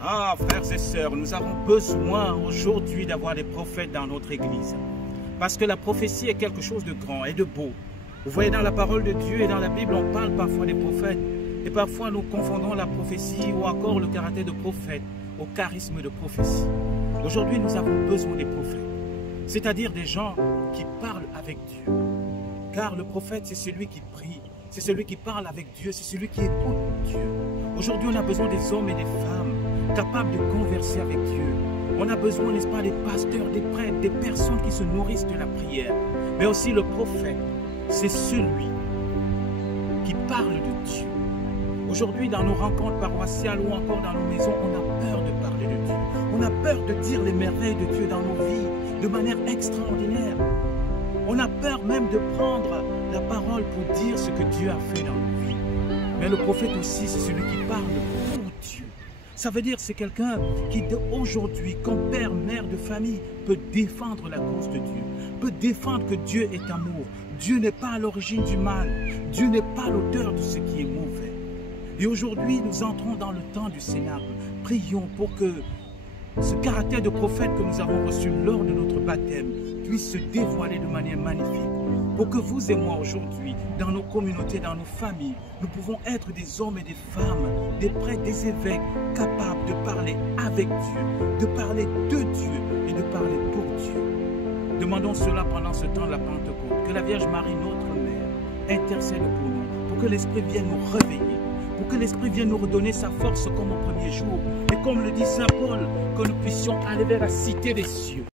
Ah, frères et sœurs, nous avons besoin aujourd'hui d'avoir des prophètes dans notre église. Parce que la prophétie est quelque chose de grand et de beau. Vous voyez, dans la parole de Dieu et dans la Bible, on parle parfois des prophètes. Et parfois, nous confondons la prophétie ou encore le caractère de prophète au charisme de prophétie. Aujourd'hui, nous avons besoin des prophètes. C'est-à-dire des gens qui parlent avec Dieu. Car le prophète, c'est celui qui prie. C'est celui qui parle avec Dieu. C'est celui qui écoute Dieu. Aujourd'hui, on a besoin des hommes et des femmes capables de converser avec Dieu. On a besoin, n'est-ce pas, des pasteurs, des prêtres, des personnes qui se nourrissent de la prière. Mais aussi le prophète, c'est celui qui parle de Dieu. Aujourd'hui, dans nos rencontres paroissiales ou encore dans nos maisons, on a peur de parler de Dieu. On a peur de dire les merveilles de Dieu dans nos vies de manière extraordinaire. On a peur même de prendre la parole pour dire ce que Dieu a fait dans nos vies. Mais le prophète aussi, c'est celui qui parle pour Dieu. Ça veut dire que c'est quelqu'un qui, aujourd'hui, comme père, mère de famille, peut défendre la cause de Dieu, peut défendre que Dieu est amour. Dieu n'est pas à l'origine du mal. Dieu n'est pas l'auteur de ce qui est mauvais. Et aujourd'hui, nous entrons dans le temps du cénacle. Prions pour que ce caractère de prophète que nous avons reçu lors de notre baptême puisse se dévoiler de manière magnifique. Pour que vous et moi aujourd'hui, dans nos communautés, dans nos familles, nous pouvons être des hommes et des femmes, des prêtres, des évêques, capables de parler avec Dieu, de parler de Dieu et de parler pour Dieu. Demandons cela pendant ce temps de la Pentecôte. Que la Vierge Marie, notre Mère, intercède pour nous, pour que l'Esprit vienne nous réveiller, pour que l'Esprit vienne nous redonner sa force comme au premier jour. Et comme le dit Saint Paul, que nous puissions aller vers la cité des cieux.